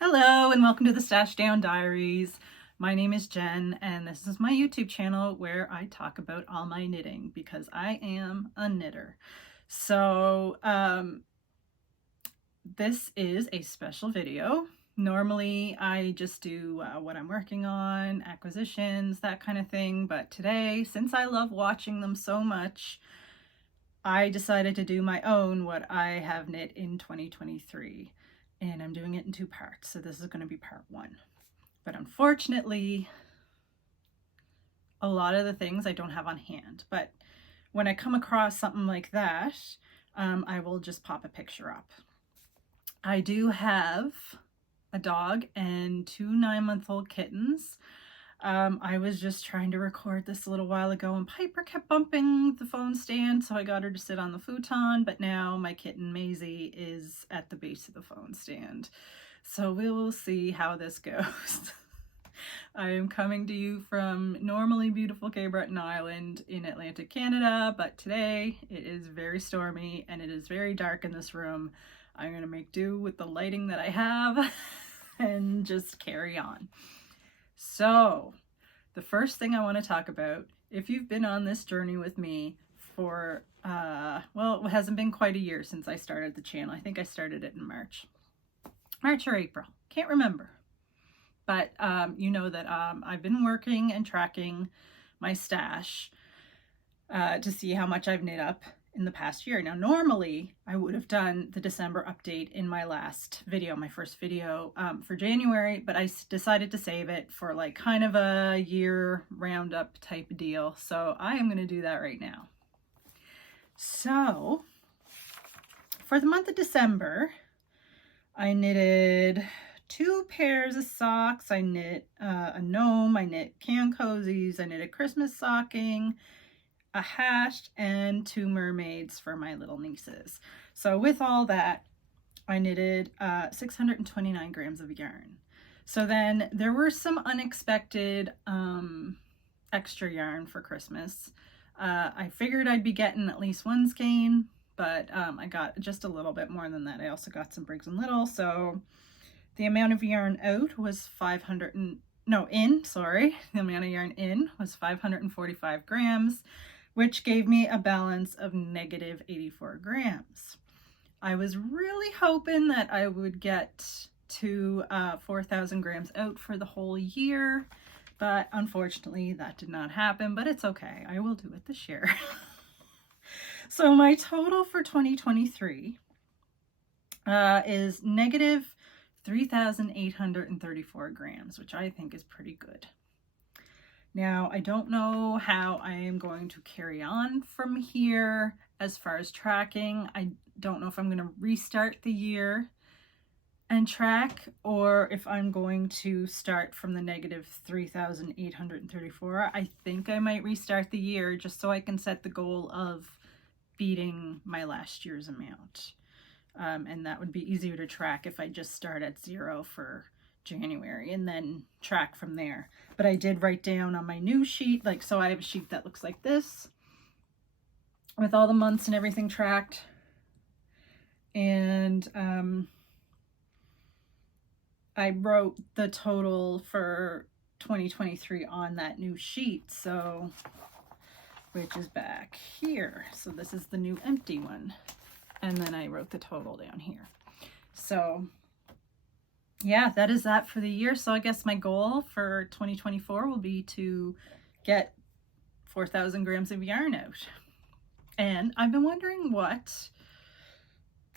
Hello and welcome to the Stash Down Diaries. My name is Jen and this is my YouTube channel where I talk about all my knitting because I am a knitter. So this is a special video. Normally I just do what I'm working on, acquisitions, that kind of thing, but today, since I love watching them so much, I decided to do my own what I have knit in 2023. And I'm doing it in two parts. So this is going to be part one. But unfortunately, a lot of the things I don't have on hand. But when I come across something like that, I will just pop a picture up. I do have a dog and two 9-month-old kittens. I was just trying to record this a little while ago and Piper kept bumping the phone stand, so I got her to sit on the futon, but now my kitten Maisie is at the base of the phone stand. So we will see how this goes. I am coming to you from normally beautiful Cape Breton Island in Atlantic Canada, but today it is very stormy and it is very dark in this room. I'm going to make do with the lighting that I have and just carry on. So, the first thing I want to talk about, if you've been on this journey with me for, well, it hasn't been quite a year since I started the channel. I think I started it in March or April. Can't remember. But you know that I've been working and tracking my stash to see how much I've knit up in the past year. Now, normally I would have done the December update in my last video, my first video for January, but I decided to save it for like kind of a year roundup type deal. So I am going to do that right now. So for the month of December, I knitted 2 pairs of socks. I knit a gnome, I knit can cozies, I knit a Christmas stocking, a hat, and 2 mermaids for my little nieces. So with all that, I knitted 629 grams of yarn. So then there were some unexpected extra yarn for Christmas. I figured I'd be getting at least 1 skein, but I got just a little bit more than that. I also got some Briggs & Little, so the amount of yarn out was the amount of yarn in was 545 grams, which gave me a balance of negative 84 grams. I was really hoping that I would get to 4,000 grams out for the whole year, but unfortunately that did not happen, but it's okay. I will do it this year. So my total for 2023 is negative 3,834 grams, which I think is pretty good. Now, I don't know how I am going to carry on from here as far as tracking. I don't know if I'm going to restart the year and track, or if I'm going to start from the negative 3,834. I think I might restart the year just so I can set the goal of beating my last year's amount. And that would be easier to track if I just start at 0 for January and then track from there. But I did write down on my new sheet, so I have a sheet that looks like this with all the months and everything tracked. And I wrote the total for 2023 on that new sheet, so which is back here. So this is the new empty one. And then I wrote the total down here. So yeah, that is that for the year. So I guess my goal for 2024 will be to get 4,000 grams of yarn out. And I've been wondering what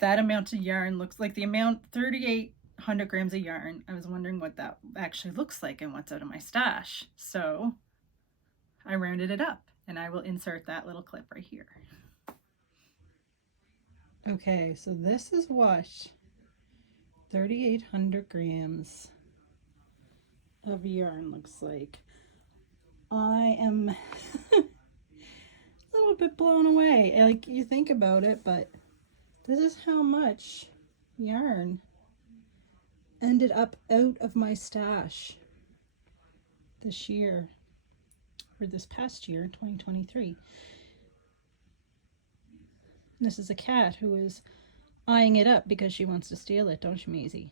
that amount of yarn looks like. The amount, 3,800 grams of yarn. I was wondering what that actually looks like and what's out of my stash. So I rounded it up and I will insert that little clip right here. Okay, so this is what 3,800 grams of yarn looks like. I am a little bit blown away. Like, you think about it, but this is how much yarn ended up out of my stash this year, or this past year, 2023. This is a cat who is eyeing it up because she wants to steal it, don't you, Maisie?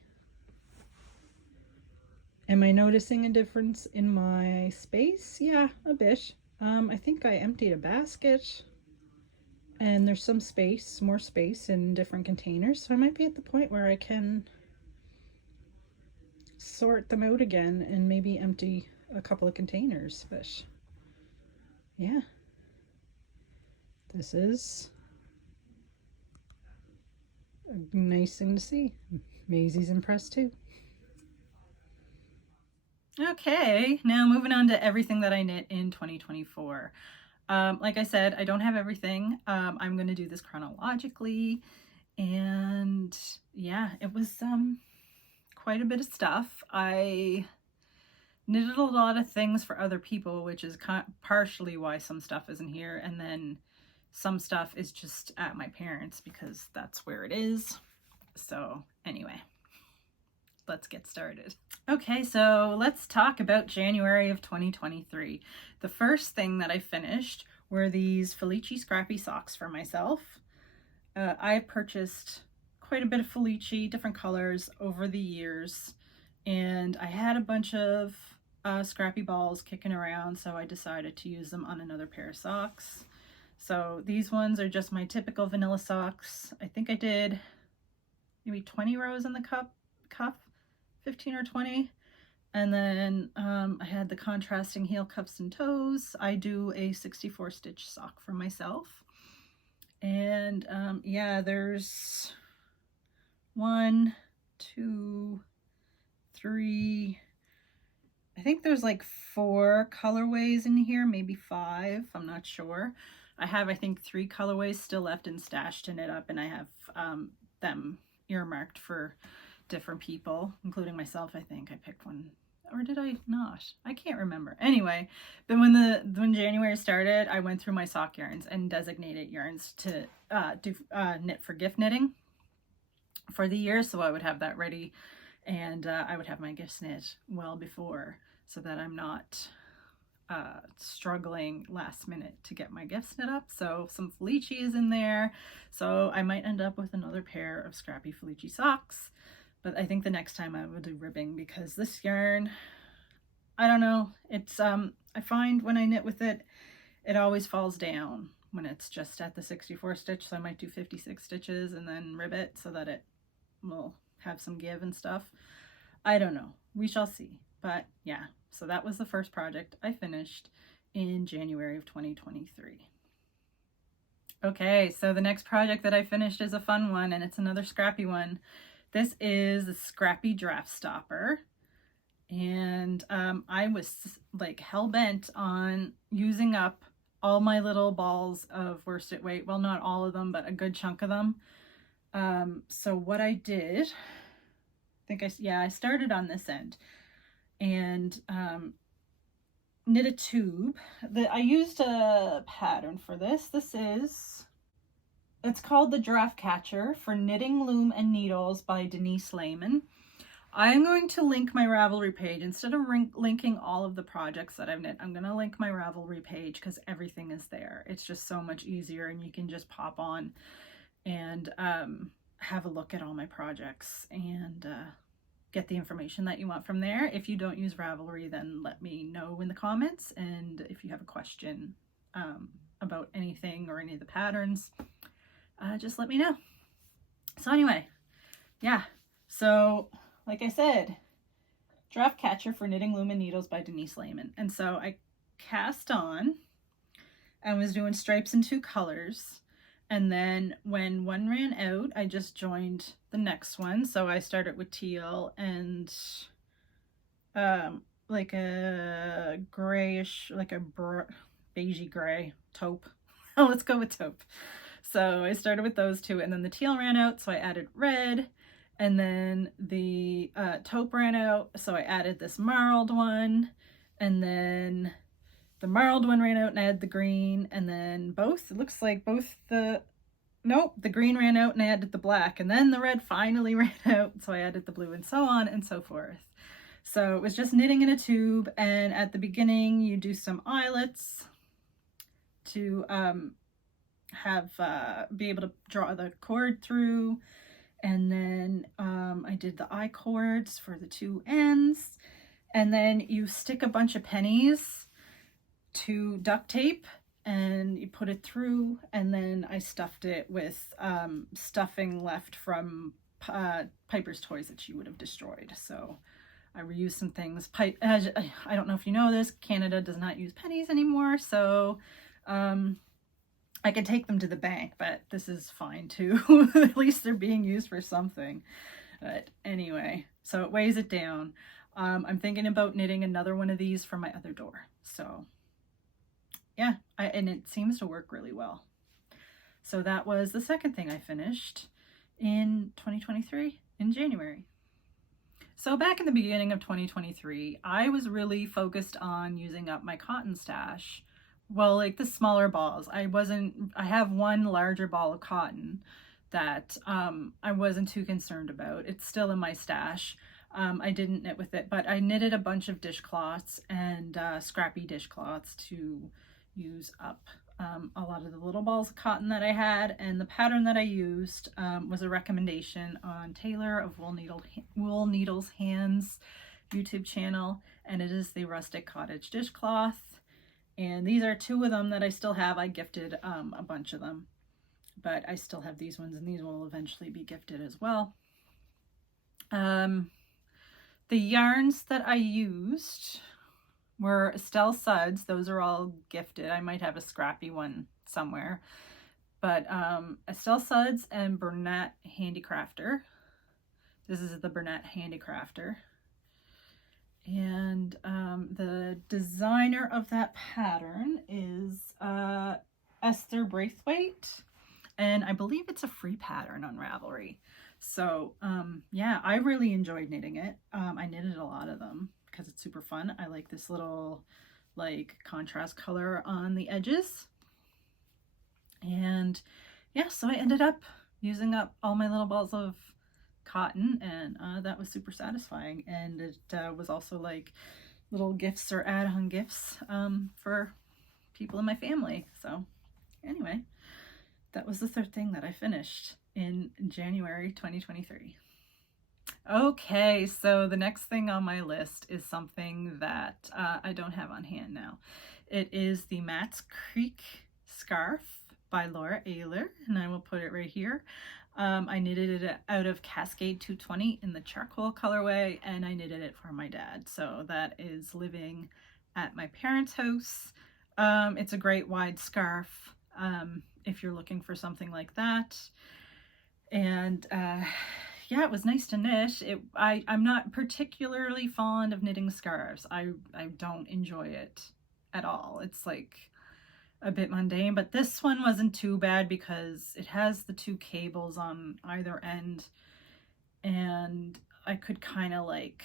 Am I noticing a difference in my space? Yeah, a bit. I think I emptied a basket and there's some space, more space in different containers. So I might be at the point where I can sort them out again and maybe empty a couple of containers. But yeah, this is a nice thing to see. Maisie's impressed too. Okay, now moving on to everything that I knit in 2024. Like I said, I don't have everything. I'm going to do this chronologically, and yeah, it was quite a bit of stuff. I knitted a lot of things for other people, which is partially why some stuff isn't here, and then some stuff is just at my parents' because that's where it is. So anyway, let's get started. Okay, so let's talk about January of 2023. The first thing that I finished were these Felici Scrappy socks for myself. I've purchased quite a bit of Felici, different colors over the years, and I had a bunch of Scrappy balls kicking around, so I decided to use them on another pair of socks. So these ones are just my typical vanilla socks. I think I did maybe 20 rows in the cuff, 15 or 20. And then I had the contrasting heel cuffs and toes. I do a 64 stitch sock for myself. And yeah, there's 1, 2, 3, I think there's like 4 colorways in here, maybe 5, I'm not sure. I have, I think, 3 colorways still left and stashed to knit up, and I have them earmarked for different people, including myself. I think I picked one, or did I not? I can't remember. Anyway, but when January started, I went through my sock yarns and designated yarns to knit for gift knitting for the year, so I would have that ready, and I would have my gifts knit well before, so that I'm not struggling last minute to get my gifts knit up. So some Felici is in there, so I might end up with another pair of Scrappy Felici socks. But I think the next time I will do ribbing, because this yarn, I don't know, it's I find when I knit with it, it always falls down when it's just at the 64 stitch. So I might do 56 stitches and then rib it so that it will have some give and stuff. I don't know, we shall see. But yeah, so that was the first project I finished in January of 2023. Okay, so the next project that I finished is a fun one, and it's another Scrappy one. This is the Scrappy Draft Stopper, and I was like hell-bent on using up all my little balls of worsted weight. Well, not all of them, but a good chunk of them. So what I did, I started on this end and knit a tube. I used a pattern for this. It's called the Draft Catcher for Knitting, Loom, and Needles by Denise Lehman. I'm going to link my Ravelry page. Instead of linking all of the projects that I've knit, I'm going to link my Ravelry page because everything is there. It's just so much easier, and you can just pop on and have a look at all my projects and get the information that you want from there. If you don't use Ravelry, then let me know in the comments, and if you have a question about anything or any of the patterns, just let me know. So anyway, yeah, so like I said, Draft Catcher for Knitting, Loom, and Needles by Denise Lehman. And so I cast on and was doing stripes in 2 colors, and then when one ran out, I just joined the next one. So I started with teal and like a grayish, like a beigey gray taupe. Let's go with taupe. So I started with those 2, and then the teal ran out, so I added red, and then the taupe ran out, so I added this marled one, and then the marled one ran out and I added the green, and then it looks like the green ran out and I added the black, and then the red finally ran out, so I added the blue, and so on and so forth. So it was just knitting in a tube, and at the beginning you do some eyelets to be able to draw the cord through, and then I did the eye cords for the 2 ends, And then you stick a bunch of pennies to duct tape and you put it through, and then I stuffed it with stuffing left from Piper's toys that she would have destroyed. So I reused some things. I don't know if you know this, Canada does not use pennies anymore, so I could take them to the bank, but this is fine too. At least they're being used for something. But anyway, so it weighs it down. I'm thinking about knitting another one of these for my other door. So yeah, and it seems to work really well. So that was the second thing I finished in 2023 in January. So back in the beginning of 2023, I was really focused on using up my cotton stash. Well, like the smaller balls. I have one larger ball of cotton that I wasn't too concerned about. It's still in my stash. I didn't knit with it, but I knitted a bunch of dishcloths and scrappy dishcloths to use up a lot of the little balls of cotton that I had. And the pattern that I used was a recommendation on Taylor of Wool Needles Hands YouTube channel, and it is the rustic cottage dishcloth. And these are two of them that I still have. I gifted a bunch of them, but I still have these ones, and these will eventually be gifted as well. The yarns that I used were Estelle Suds. Those are all gifted. I might have a Scrappy one somewhere. But Estelle Suds and Bernat Handicrafter. This is the Bernat Handicrafter. And the designer of that pattern is Esther Braithwaite. And I believe it's a free pattern on Ravelry. So yeah, I really enjoyed knitting it. I knitted a lot of them because it's super fun. I like this little like contrast color on the edges. And yeah, so I ended up using up all my little balls of cotton, and that was super satisfying. And it was also like little gifts or add-on gifts for people in my family. So anyway, that was the third thing that I finished in January 2023. Okay, so the next thing on my list is something that I don't have on hand now. It is the Matt's Creek Scarf by Laura Ayler, and I will put it right here. I knitted it out of Cascade 220 in the charcoal colorway, and I knitted it for my dad. So that is living at my parents' house. It's a great wide scarf if you're looking for something like that. And yeah, it was nice to knit. I'm not particularly fond of knitting scarves. I don't enjoy it at all. It's like a bit mundane, but this one wasn't too bad because it has the two cables on either end, and I could kind of like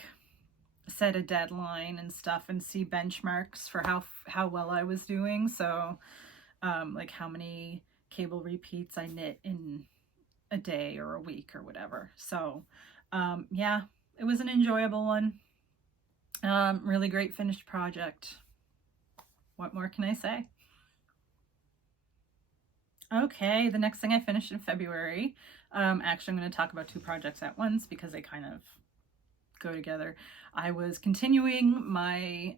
set a deadline and stuff and see benchmarks for how well I was doing. So like how many cable repeats I knit in a day or a week or whatever. So yeah, it was an enjoyable one. Really great finished project. What more can I say? Okay, the next thing I finished in February, actually I'm going to talk about two projects at once because they kind of go together. I was continuing my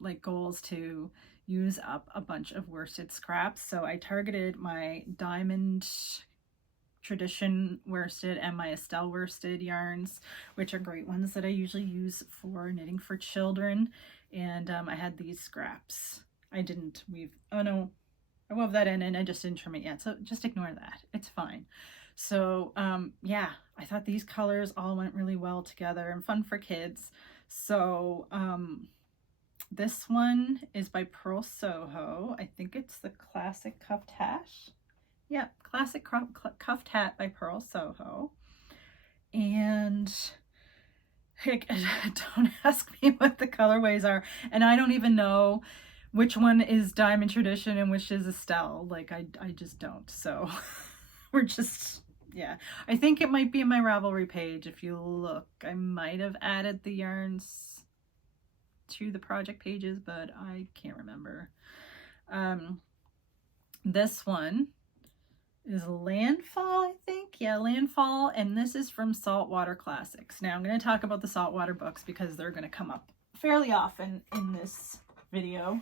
like goals to use up a bunch of worsted scraps. So I targeted my Diamond Tradition worsted and my Estelle worsted yarns, which are great ones that I usually use for knitting for children. And I had these scraps. I didn't weave, oh no, I wove that in and I just didn't trim it yet, so just ignore that. It's fine. So yeah, I thought these colors all went really well together and fun for kids. So this one is by Pearl Soho. I think it's the Classic Cuffed Hat. Yeah, Classic Cuffed Hat by Pearl Soho. And don't ask me what the colorways are, and I don't even know which one is Diamond Tradition and which is Estelle. Like I just don't. So we're just, yeah. I think it might be in my Ravelry page. If you look, I might have added the yarns to the project pages, but I can't remember. This one is Landfall, I think. Yeah, Landfall, and this is from Saltwater Classics. Now I'm going to talk about the Saltwater books because they're going to come up fairly often in this video.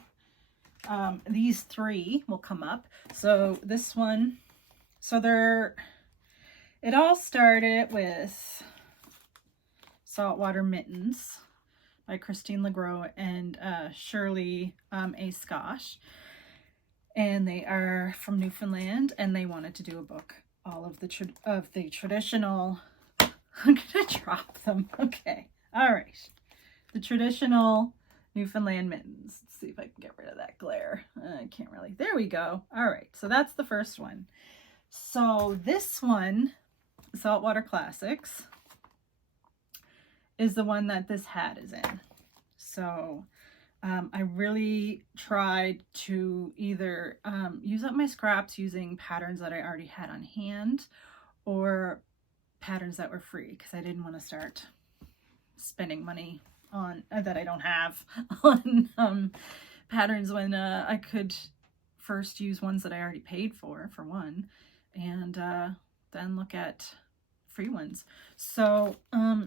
These three will come up. So this one, it all started with Saltwater Mittens by Christine LeGros and Shirley A. Scott. And they are from Newfoundland, and they wanted to do a book, all of the traditional, I'm gonna drop them, okay, all right. The traditional Newfoundland mittens. Let's see if I can get rid of that glare. I can't really, there we go. All right, so that's the first one. So this one, Saltwater Classics, is the one that this hat is in. So I really tried to either use up my scraps using patterns that I already had on hand or patterns that were free, because I didn't want to start spending money on that I don't have on patterns when I could first use ones that I already paid for one, and then look at free ones. So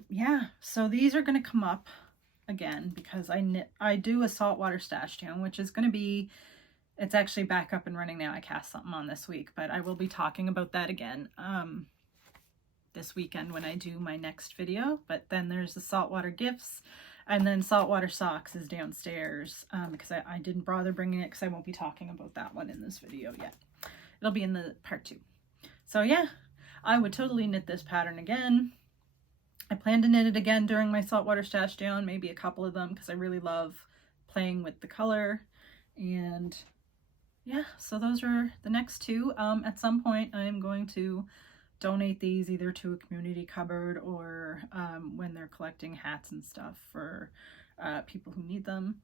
yeah, so these are going to come up again because I do a saltwater stash down, which is going to be, it's actually back up and running now. I cast something on this week, but I will be talking about that again this weekend when I do my next video. But then there's the saltwater gifts, and then saltwater socks is downstairs because I didn't bother bringing it because I won't be talking about that one in this video yet. It'll be in the part 2. So yeah, I would totally knit this pattern again. I plan to knit it again during my saltwater stash down, maybe a couple of them, because I really love playing with the color. And yeah, so those are the next 2. At some point I'm going to donate these either to a community cupboard or when they're collecting hats and stuff for people who need them.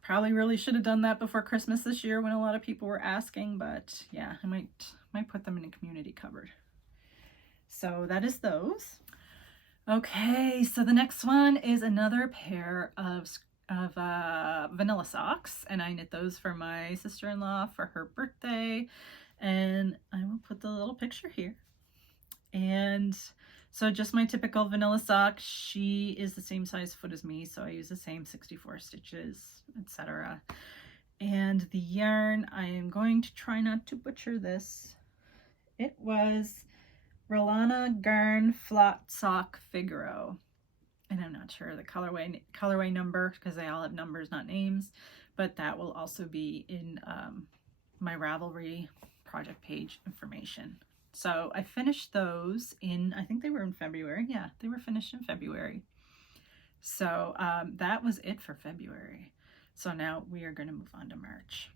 Probably really should have done that before Christmas this year when a lot of people were asking, but yeah, I might put them in a community cupboard. So that is those. Okay, so the next one is another pair of vanilla socks, and I knit those for my sister-in-law for her birthday, and I will put the little picture here. And so just my typical vanilla sock. She is the same size foot as me, so I use the same 64 stitches, etc. And the yarn, I am going to try not to butcher this. It was Rolana Garn Flat Sock Figaro, and I'm not sure the colorway number because they all have numbers, not names, but that will also be in my Ravelry project page information. So I finished those in, I think they were in February. Yeah, they were finished in February. So that was it for February. So now we are going to move on to March.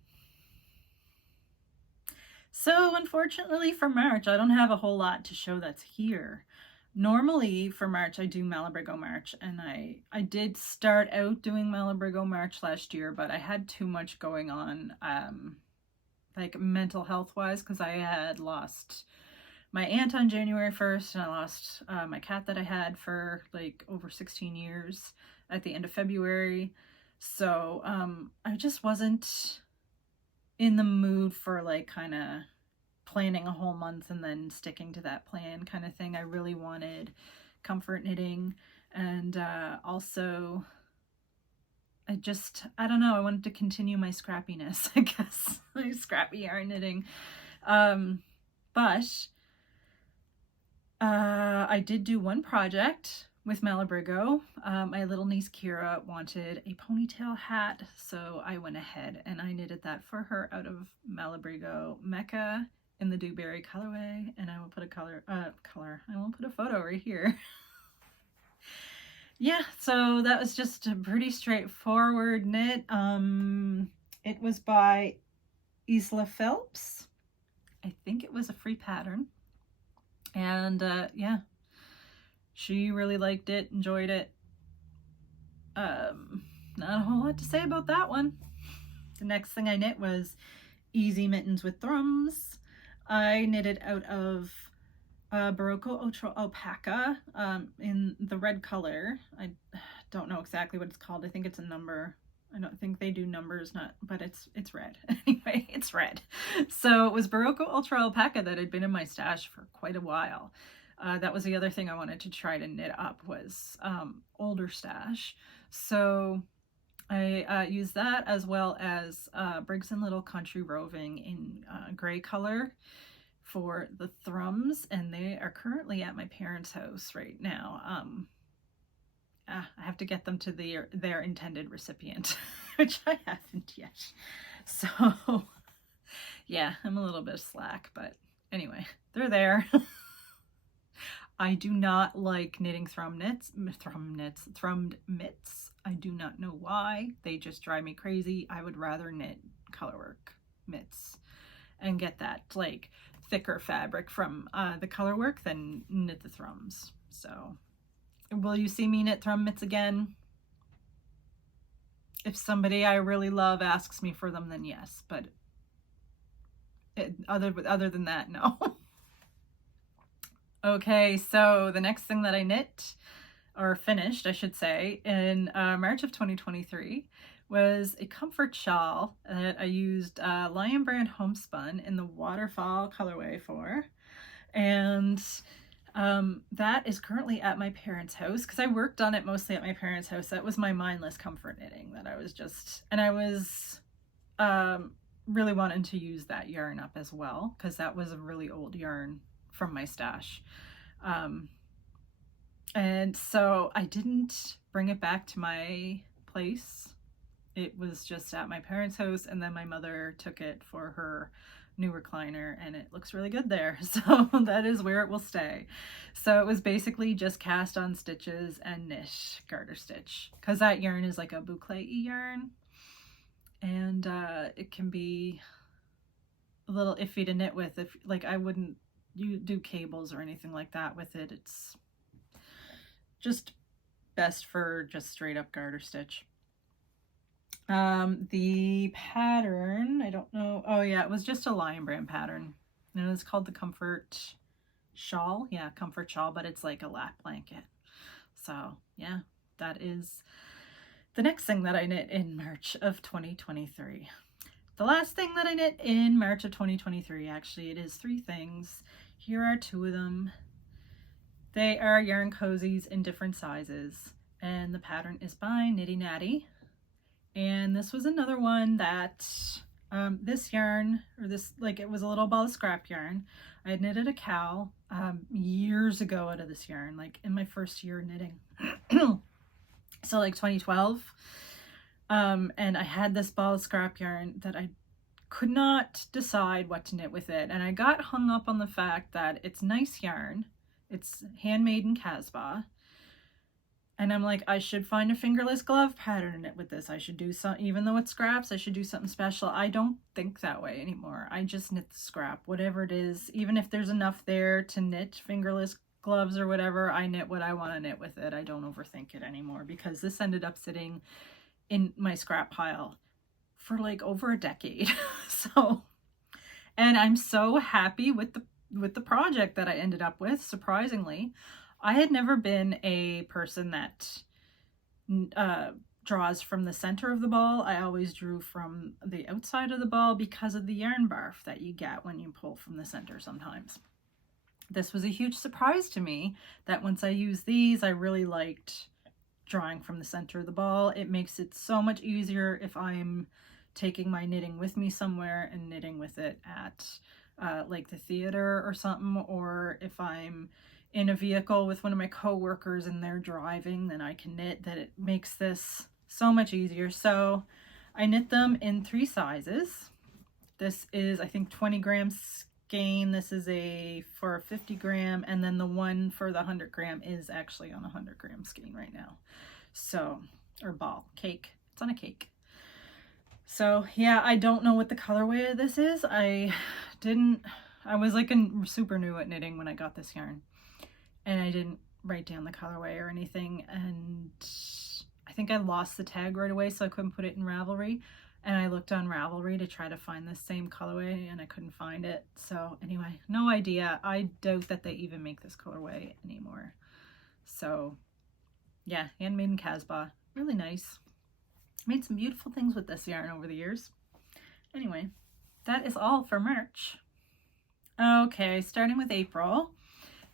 So unfortunately for March, I don't have a whole lot to show that's here. Normally for March, I do Malabrigo March, and I did start out doing Malabrigo March last year, but I had too much going on, like mental health wise, because I had lost my aunt on January 1st, and I lost my cat that I had for like over 16 years at the end of February. So I just wasn't in the mood for like kind of planning a whole month and then sticking to that plan kind of thing. I really wanted comfort knitting, and also I don't know, I wanted to continue my scrappiness, I guess, my scrappy yarn knitting. But I did do one project with Malabrigo. My little niece Kira wanted a ponytail hat, so I went ahead and I knitted that for her out of Malabrigo Mecca in the Dewberry colorway, and I will put I will put a photo right here. Yeah, so that was just a pretty straightforward knit. It was by Isla Phelps. I think it was a free pattern. And yeah, she really liked it, enjoyed it. Not a whole lot to say about that one. The next thing I knit was Easy Mittens with Thrums. I knitted out of Barocco Ultra Alpaca in the red color. I don't know exactly what it's called. I think it's a number. I don't think they do numbers, but it's red. Anyway, it's red. So it was Barocco Ultra Alpaca that had been in my stash for quite a while. That was the other thing I wanted to try to knit up was older stash. So I use that as well as Briggs & Little Country Roving in gray color for the Thrums, and they are currently at my parents' house right now. I have to get them to their intended recipient, which I haven't yet. So yeah, I'm a little bit slack, but anyway, they're there. I do not like knitting Thrummed mitts. I do not know why. They just drive me crazy. I would rather knit colorwork mitts and get that like thicker fabric from the colorwork than knit the Thrums. So will you see me knit Thrummed mitts again? If somebody I really love asks me for them, then yes, but other than that, no. Okay, so the next thing that I knit, or finished, I should say, in March of 2023 was a comfort shawl that I used Lion Brand Homespun in the waterfall colorway for. And that is currently at my parents' house because I worked on it mostly at my parents' house. That was my mindless comfort knitting that I was just, and I was really wanting to use that yarn up as well because that was a really old yarn from my stash. And so I didn't bring it back to my place. It was just at my parents' house, and then my mother took it for her new recliner, and it looks really good there. So that is where it will stay. So it was basically just cast on stitches and knit garter stitch because that yarn is like a boucle yarn, and it can be a little iffy to knit with. If like I wouldn't do cables or anything like that with it. It's just best for just straight up garter stitch. The pattern, I don't know. Oh yeah, it was just a Lion Brand pattern. And it was called the Comfort Shawl. Yeah, Comfort Shawl, but it's like a lap blanket. So yeah, that is the next thing that I knit in March of 2023. The last thing that I knit in March of 2023, actually, it is 3 things. Here are 2 of them. They are yarn cozies in different sizes, and the pattern is by Nitty Natty. And this was another one that this yarn, or this, like, it was a little ball of scrap yarn. I had knitted a cowl years ago out of this yarn, like in my first year knitting. So like 2012. And I had this ball of scrap yarn that I could not decide what to knit with it. And I got hung up on the fact that it's nice yarn. It's handmade in Casbah. And I'm like, I should find a fingerless glove pattern to knit with this. I should do some, even though it's scraps, I should do something special. I don't think that way anymore. I just knit the scrap, whatever it is. Even if there's enough there to knit fingerless gloves or whatever, I knit what I want to knit with it. I don't overthink it anymore because this ended up sitting in my scrap pile for like over a decade. So, and I'm so happy with the project that I ended up with. Surprisingly, I had never been a person that draws from the center of the ball. I always drew from the outside of the ball because of the yarn barf that you get when you pull from the center sometimes. This was a huge surprise to me that once I used these, I really liked drawing from the center of the ball. It makes it so much easier if I'm taking my knitting with me somewhere and knitting with it at like the theater or something, or if I'm in a vehicle with one of my co-workers and they're driving, then I can knit. That it makes this so much easier. So I knit them in 3 sizes. This is, I think, 20 gram skein. This is for a 50 gram, and then the one for the 100 gram is actually on a 100 gram skein right now. So, or ball, cake. It's on a cake. So yeah, I don't know what the colorway of this is. I was like super new at knitting when I got this yarn, and I didn't write down the colorway or anything, and I think I lost the tag right away, so I couldn't put it in Ravelry. And I looked on Ravelry to try to find the same colorway, and I couldn't find it. So anyway, no idea. I doubt that they even make this colorway anymore. So yeah, handmade in Casbah. Really nice. Made some beautiful things with this yarn over the years. Anyway, that is all for March. Okay, starting with April.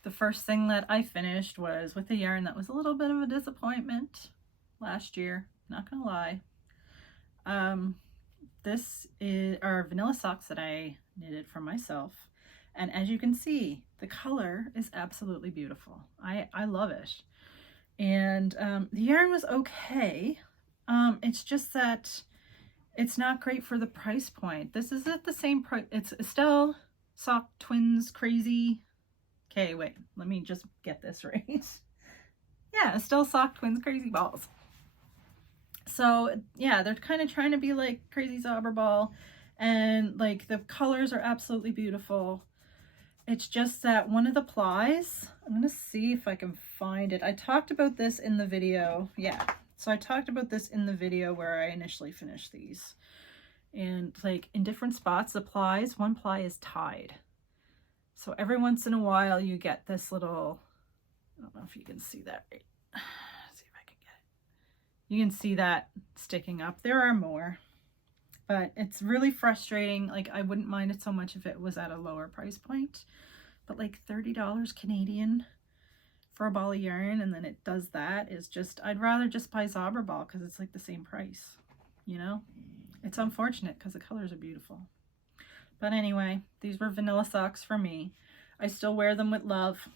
The first thing that I finished was with a yarn that was a little bit of a disappointment. last year, not gonna lie. This are vanilla socks that I knitted for myself. And as you can see, the color is absolutely beautiful. I love it. And the yarn was okay. It's just that it's not great for the price point. This is at the same price. It's Estelle Sock Twins Crazy. Okay, wait, let me just get this right. Yeah, Estelle Sock Twins Crazy Balls. So yeah, they're kind of trying to be like Crazy Zauberball, and like the colors are absolutely beautiful. It's just that one of the plies, I'm gonna see if I can find it. I talked about this in the video. Yeah, so I talked about this in the video where I initially finished these. And like in different spots, the plies, one ply is tied. So every once in a while you get this little, I don't know if you can see that right. Let's see if I can get it. You can see that sticking up. There are more, but it's really frustrating. Like I wouldn't mind it so much if it was at a lower price point, but like $30 Canadian for a ball of yarn, and then it does that, is just, I'd rather just buy Zauberball because it's like the same price, you know? It's unfortunate because the colors are beautiful. But anyway, these were vanilla socks for me. I still wear them with love.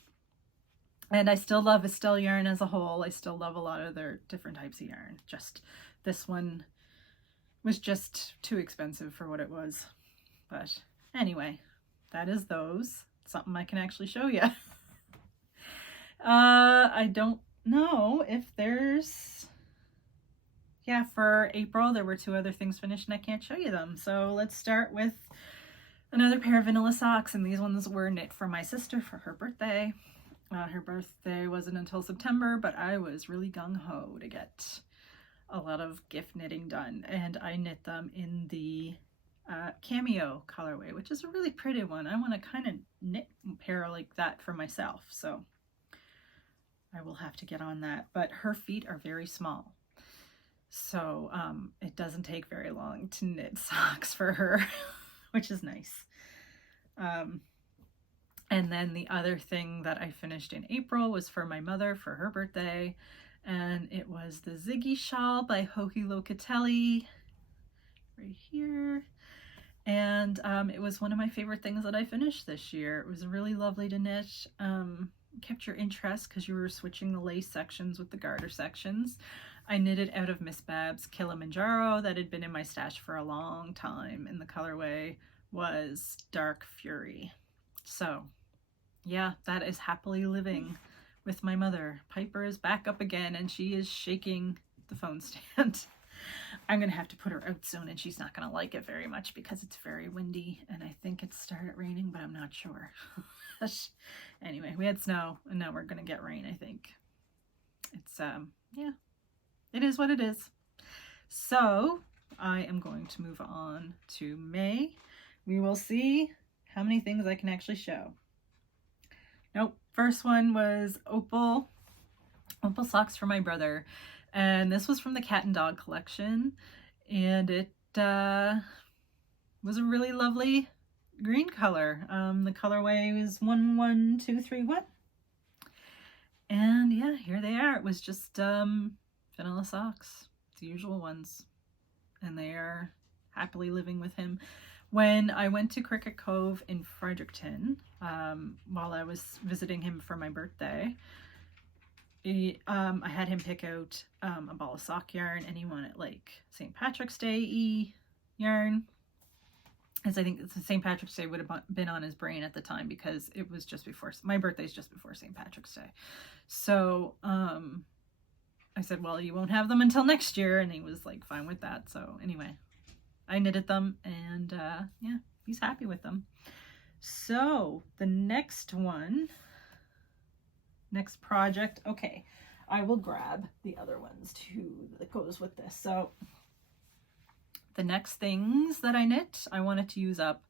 And I still love Estelle yarn as a whole. I still love a lot of their different types of yarn. Just this one was just too expensive for what it was. But anyway, that is those. Something I can actually show you. I don't know if there's... Yeah, for April, there were 2 other things finished and I can't show you them. So let's start with another pair of vanilla socks. And these ones were knit for my sister for her birthday. Her birthday wasn't until September, but I was really gung-ho to get a lot of gift knitting done. And I knit them in the Cameo colorway, which is a really pretty one. I want to kind of knit a pair like that for myself. So I will have to get on that. But her feet are very small. So it doesn't take very long to knit socks for her, which is nice. And then the other thing that I finished in April was for my mother for her birthday. And it was the Ziggy Shawl by Joji Locatelli right here. And it was one of my favorite things that I finished this year. It was really lovely to knit. Kept your interest because you were switching the lace sections with the garter sections. I knitted out of Miss Bab's Kilimanjaro that had been in my stash for a long time, and the colorway was Dark Fury. So yeah, that is happily living with my mother. Piper is back up again and she is shaking the phone stand. I'm gonna have to put her out soon and she's not gonna like it very much because it's very windy and I think it started raining, but I'm not sure. Anyway, we had snow and now we're gonna get rain, I think. It's yeah, it is what it is. So I am going to move on to May. We will see how many things I can actually show. Nope, first one was Opal socks for my brother. And this was from the Cat and Dog collection. And it was a really lovely green color. The colorway was 11231. And yeah, here they are. It was just vanilla socks, the usual ones. And they are happily living with him. When I went to Cricket Cove in Fredericton, while I was visiting him for my birthday, I had him pick out a ball of sock yarn, and he wanted like St. Patrick's Day yarn. As I think St. Patrick's Day would have been on his brain at the time because it was just before, my birthday's just before St. Patrick's Day. So I said, well, you won't have them until next year, and he was like fine with that. So anyway, I knitted them, and yeah, he's happy with them. So the next one, next project, okay, I will grab the other ones too that goes with this. So the next things that I knit, I wanted to use up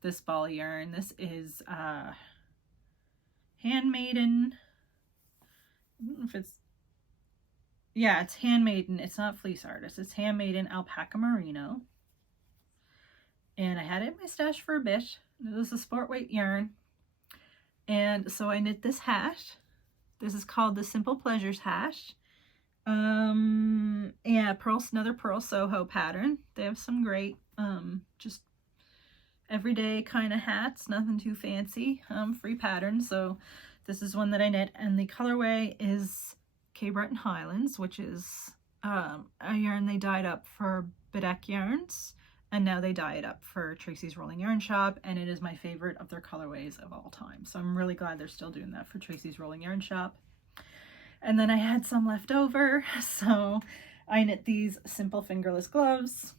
this ball of yarn. This is Handmaiden. I don't know if it's, yeah, it's Handmaiden. It's not Fleece Artist. It's Handmaiden Alpaca Merino. And I had it in my stash for a bit. It was a sport weight yarn. And so I knit this hat. This is called the Simple Pleasures hat. Yeah, another Pearl Soho pattern. They have some great, just everyday kind of hats, nothing too fancy, free patterns. So this is one that I knit, and the colorway is Cape Breton Highlands, which is a yarn they dyed up for Bedeck Yarns, and now they dye it up for Tracy's Rolling Yarn Shop, and it is my favorite of their colorways of all time. So I'm really glad they're still doing that for Tracy's Rolling Yarn Shop. And then I had some left over, so I knit these simple fingerless gloves,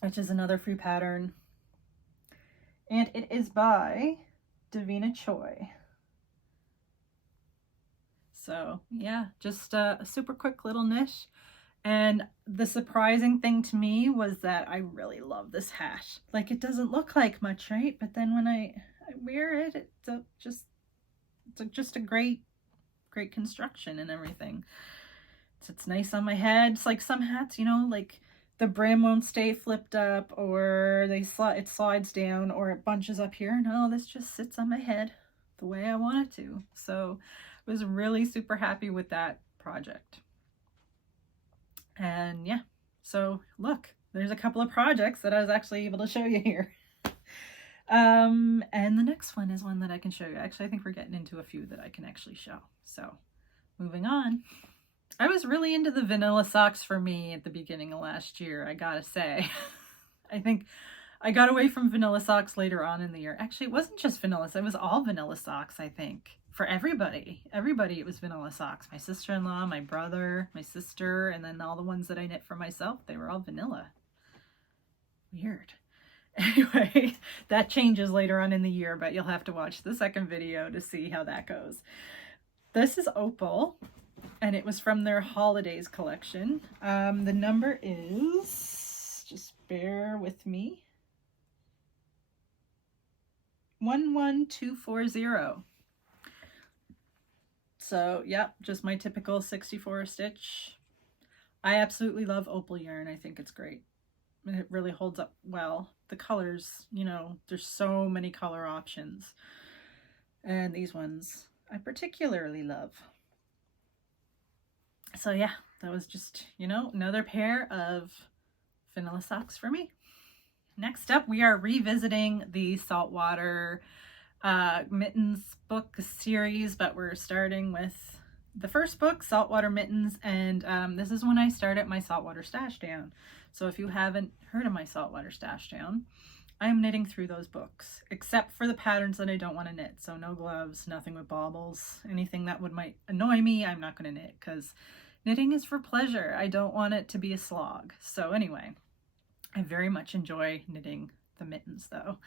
which is another free pattern. And it is by Davina Choi. So yeah, just a super quick little knit. And the surprising thing to me was that I really love this hat. Like, it doesn't look like much, right? But then when I wear it, it's just a great construction and everything. It's nice on my head. It's like some hats, you know, like the brim won't stay flipped up, or it slides down, or it bunches up here. No, this just sits on my head the way I want it to. So I was really super happy with that project. And yeah, so look, there's a couple of projects that I was actually able to show you here. And the next one is one that I can show you. Actually, I think we're getting into a few that I can actually show. So moving on. I was really into the vanilla socks for me at the beginning of last year, I gotta say. I think I got away from vanilla socks later on in the year. Actually, it wasn't just vanilla, it was all vanilla socks, I think. For everybody. Everybody, it was vanilla socks. My sister-in-law, my brother, my sister, and then all the ones that I knit for myself, they were all vanilla. Weird. Anyway, that changes later on in the year, but you'll have to watch the second video to see how that goes. This is Opal, and it was from their holidays collection. The number is, just bear with me, 11240. So yep, just my typical 64 stitch. I absolutely love Opal yarn. I think it's great. It really holds up well. The colors, you know, there's so many color options. And these ones I particularly love. So yeah, that was just, you know, another pair of vanilla socks for me. Next up, we are revisiting the Saltwater mittens book series, but we're starting with the first book, Saltwater Mittens, and this is when I started my Saltwater Stash Down. So if you haven't heard of my Saltwater Stash Down, I am knitting through those books, except for the patterns that I don't want to knit. So no gloves, nothing with baubles, anything that might annoy me, I'm not going to knit, because knitting is for pleasure. I don't want it to be a slog. So anyway, I very much enjoy knitting the mittens though.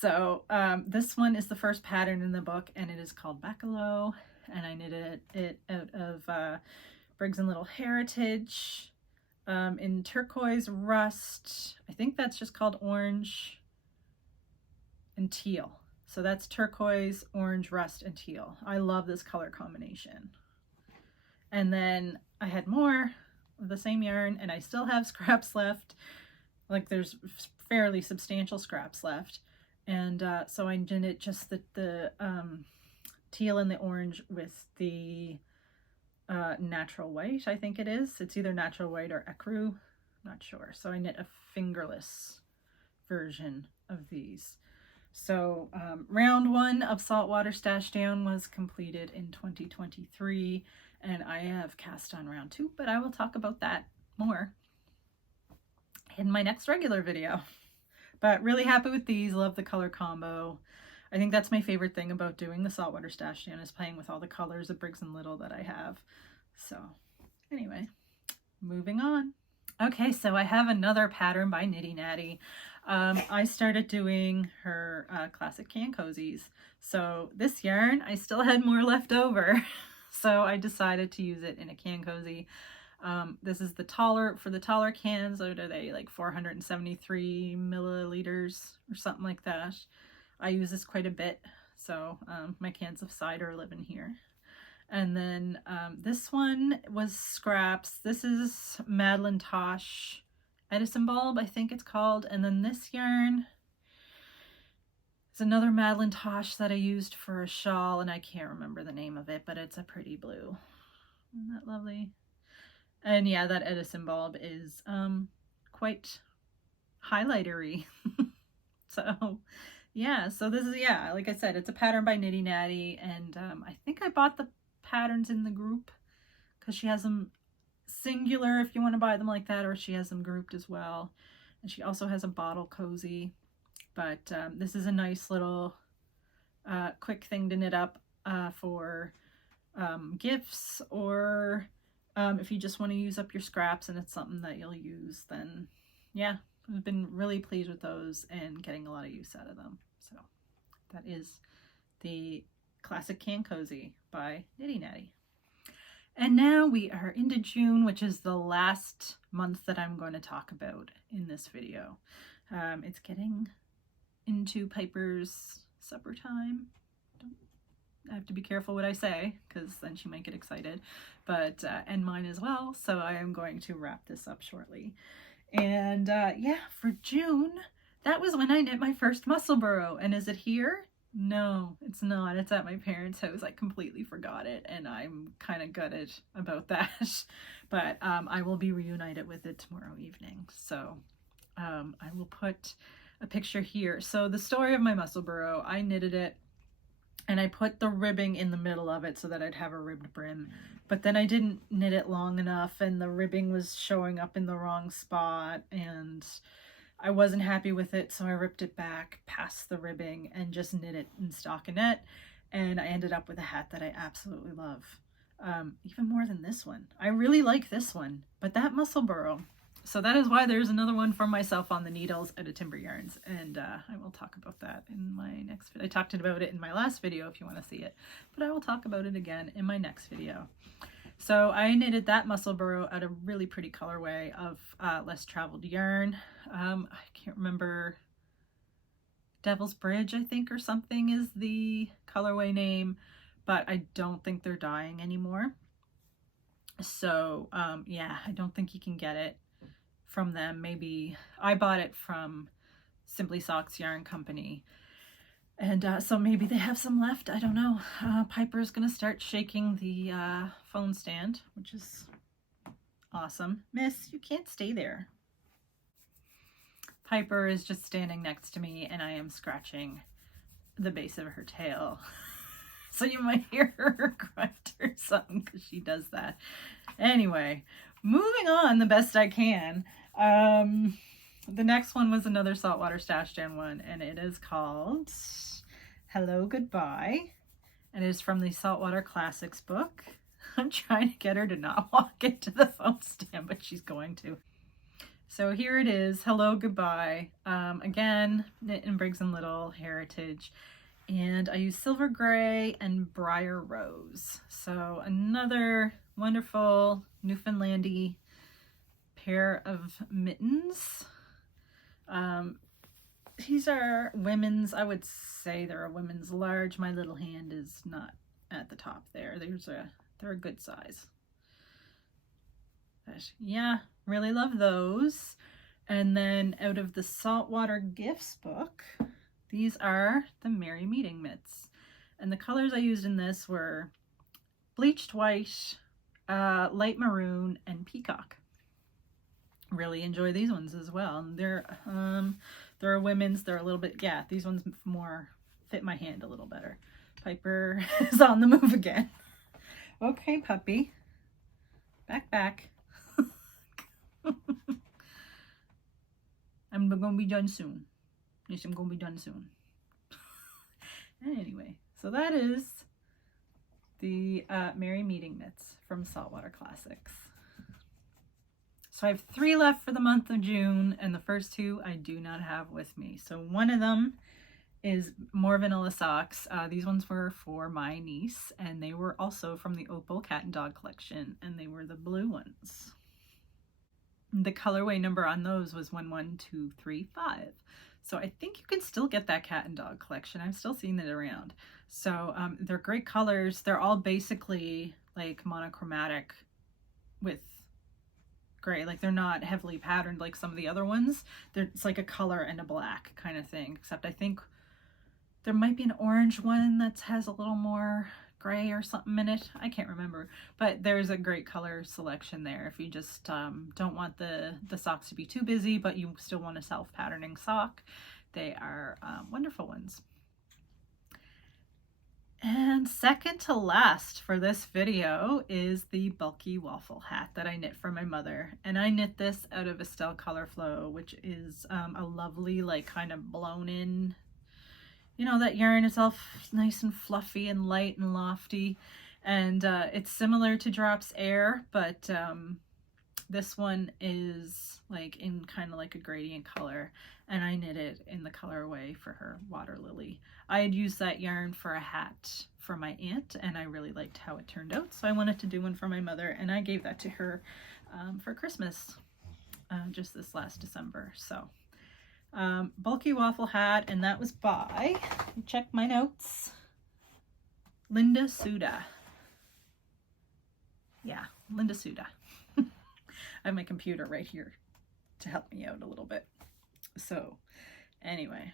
So this one is the first pattern in the book, and it is called Bacalo, and I knitted it out of Briggs & Little Heritage in turquoise, rust, I think that's just called orange, and teal. So that's turquoise, orange, rust, and teal. I love this color combination. And then I had more of the same yarn, and I still have scraps left. Like, there's fairly substantial scraps left, and so I knitted just the teal and the orange with the natural white, I think it is. It's either natural white or ecru, not sure. So I knit a fingerless version of these. So round one of Saltwater Stash Down was completed in 2023, and I have cast on round two, but I will talk about that more in my next regular video. But really happy with these, love the color combo. I think that's my favorite thing about doing the Saltwater Stash Down, is playing with all the colors of Briggs & Little that I have. So anyway, moving on. Okay, so I have another pattern by Nitty Natty. I started doing her classic can cozies. So this yarn, I still had more left over. So I decided to use it in a can cozy. This is the taller, for the taller cans. What are they, like 473 milliliters or something like that? I use this quite a bit. So my cans of cider live in here. And then this one was scraps. This is Madeline Tosh Edison Bulb, I think it's called. And then this yarn is another Madeline Tosh that I used for a shawl, and I can't remember the name of it, but it's a pretty blue. Isn't that lovely? And yeah, that Edison bulb is quite highlightery. So yeah, so this is, yeah, like I said, it's a pattern by Nitty Natty, and I think I bought the patterns in the group because she has them singular if you want to buy them like that, or she has them grouped as well. And she also has a bottle cozy. But this is a nice little quick thing to knit up for gifts, or if you just want to use up your scraps and it's something that you'll use, then yeah, I've been really pleased with those and getting a lot of use out of them. So that is the Classic Can Cozy by Nitty Natty. And now we are into June, which is the last month that I'm going to talk about in this video. It's getting into Piper's supper time. I have to be careful what I say, because then she might get excited, but and mine as well. So I am going to wrap this up shortly. And yeah, for June, that was when I knit my first muscle burrow. And is it here? No, it's not. It's at my parents' house. I completely forgot it, and I'm kind of gutted about that. But I will be reunited with it tomorrow evening. So I will put a picture here. So the story of my muscle burrow, I knitted it and I put the ribbing in the middle of it so that I'd have a ribbed brim. But then I didn't knit it long enough, and the ribbing was showing up in the wrong spot, and I wasn't happy with it, so I ripped it back past the ribbing and just knit it in stockinette, and I ended up with a hat that I absolutely love. Even more than this one. I really like this one, but that muscle burrow. So that is why there's another one for myself on the needles at a Timber Yarns, and I will talk about that in my next video. I talked about it in my last video if you want to see it, but I will talk about it again in my next video. So I knitted that muscle burrow out a really pretty colorway of less traveled yarn. I can't remember, Devil's Bridge, I think, or something is the colorway name, but I don't think they're dyeing anymore. So yeah, I don't think you can get it from them. Maybe I bought it from Simply Socks Yarn Company, and so maybe they have some left. I don't know. Piper's gonna start shaking the phone stand, which is awesome. Miss, you can't stay there. Piper is just standing next to me, and I am scratching the base of her tail. So you might hear her grunt or something, because she does that. Anyway, moving on the best I can. The next one was another Saltwater Stash Gen one, and it is called Hello Goodbye, and it is from the Saltwater Classics book. I'm trying to get her to not walk into the phone stand, but she's going to. So here it is, Hello Goodbye. Again, knit in Briggs & Little Heritage, and I use Silver Gray and Briar Rose. So another wonderful Newfoundlandy pair of mittens. These are women's. I would say they're a women's large. My little hand is not at the top there. They're a good size. But yeah, really love those. And then out of the Saltwater Gifts book, these are the Merry Meeting mitts. And the colors I used in this were bleached white, light maroon, and peacock. Really enjoy these ones as well. And they're women's. They're a little bit, yeah, these ones more fit my hand a little better. Piper is on the move again. Okay, puppy. Back. I'm gonna be done soon. Yes, I'm gonna be done soon. Anyway, so that is the Merry Meeting mitts from Saltwater Classics. So I have 3 left for the month of June, and the first 2 I do not have with me. So one of them is more vanilla socks. These ones were for my niece, and they were also from the Opal Cat and Dog collection, and they were the blue ones. The colorway number on those was 11235. So I think you can still get that cat and dog collection. I'm still seeing it around. So they're great colors. They're all basically like monochromatic with gray. Like they're not heavily patterned like some of the other ones. It's like a color and a black kind of thing, except I think there might be an orange one that has a little more gray or something in it. I can't remember, but there's a great color selection there if you just don't want the socks to be too busy, but you still want a self-patterning sock. They are wonderful ones. And second to last for this video is the bulky waffle hat that I knit for my mother. And I knit this out of Estelle Color Flow, which is a lovely, like, kind of blown in, you know, that yarn is all nice and fluffy and light and lofty. And it's similar to Drops Air, but this one is like in kind of like a gradient color, and I knit it in the colorway for her, Water Lily. I had used that yarn for a hat for my aunt, and I really liked how it turned out, so I wanted to do one for my mother, and I gave that to her for Christmas just this last December. So bulky waffle hat, and that was by, check my notes, Linda Suda. Yeah, Linda Suda. I have my computer right here to help me out a little bit. So anyway,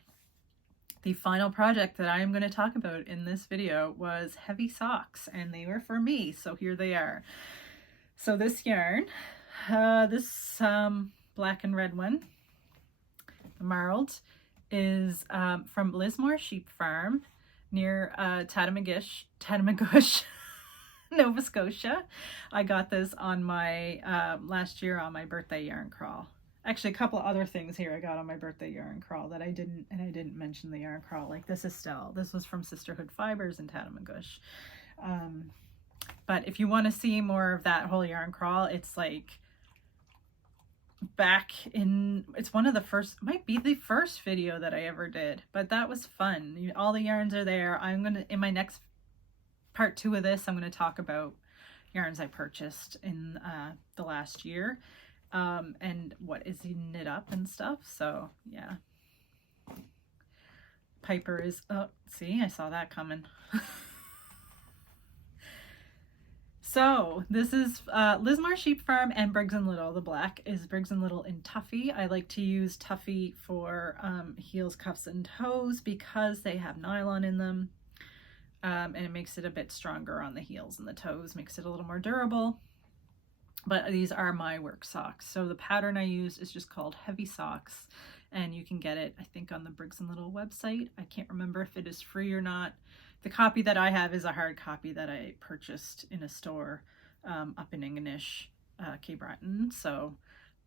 the final project that I am going to talk about in this video was heavy socks, and they were for me, so here they are. So this yarn, this black and red one, the marled, is from Lismore Sheep Farm near Tatamagouche, Nova Scotia. I got this on my last year on my birthday yarn crawl. Actually, a couple of other things here I got on my birthday yarn crawl that I didn't mention the yarn crawl. Like this Estelle. This was from Sisterhood Fibers in Tatamagouche. But if you want to see more of that whole yarn crawl, it's like back in, it's one of the first, might be the first video that I ever did, but that was fun. All the yarns are there. I'm gonna, in my next part 2 of this, I'm going to talk about yarns I purchased in the last year and what is knit up and stuff. So yeah, Piper is, oh, see, I saw that coming. So this is Lismore Sheep Farm and Briggs & Little. The black is Briggs & Little in Tuffy. I like to use Tuffy for heels, cuffs, and toes because they have nylon in them. And it makes it a bit stronger on the heels and the toes, makes it a little more durable. But these are my work socks. So the pattern I use is just called Heavy Socks, and you can get it, I think, on the Briggs & Little website. I can't remember if it is free or not. The copy that I have is a hard copy that I purchased in a store up in Ingonish, Cape Breton. So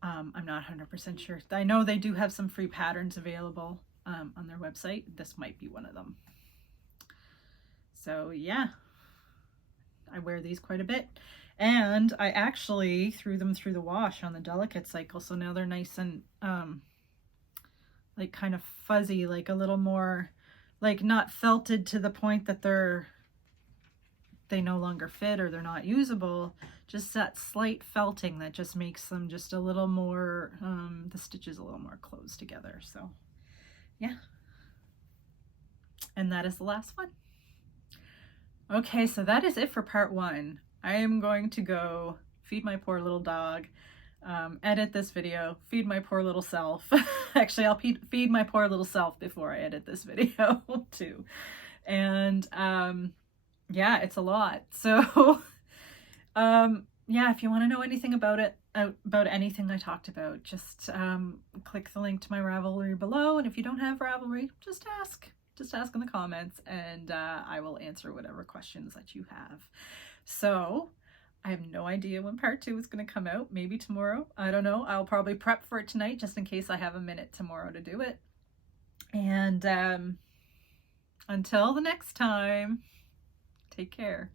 I'm not 100% sure. I know they do have some free patterns available on their website. This might be one of them. So yeah, I wear these quite a bit, and I actually threw them through the wash on the delicate cycle, so now they're nice and like kind of fuzzy, like a little more, like not felted to the point that they no longer fit or they're not usable, just that slight felting that just makes them just a little more, the stitches a little more close together. So yeah, and that is the last one. Okay, so that is it for part 1. I am going to go feed my poor little dog, edit this video, feed my poor little self. Actually, I'll feed my poor little self before I edit this video too. And yeah, it's a lot. So yeah, if you want to know anything about it, about anything I talked about, just click the link to my Ravelry below. And if you don't have Ravelry, just ask. Just ask in the comments, and I will answer whatever questions that you have. So I have no idea when part 2 is going to come out. Maybe tomorrow. I don't know. I'll probably prep for it tonight just in case I have a minute tomorrow to do it. And until the next time, take care.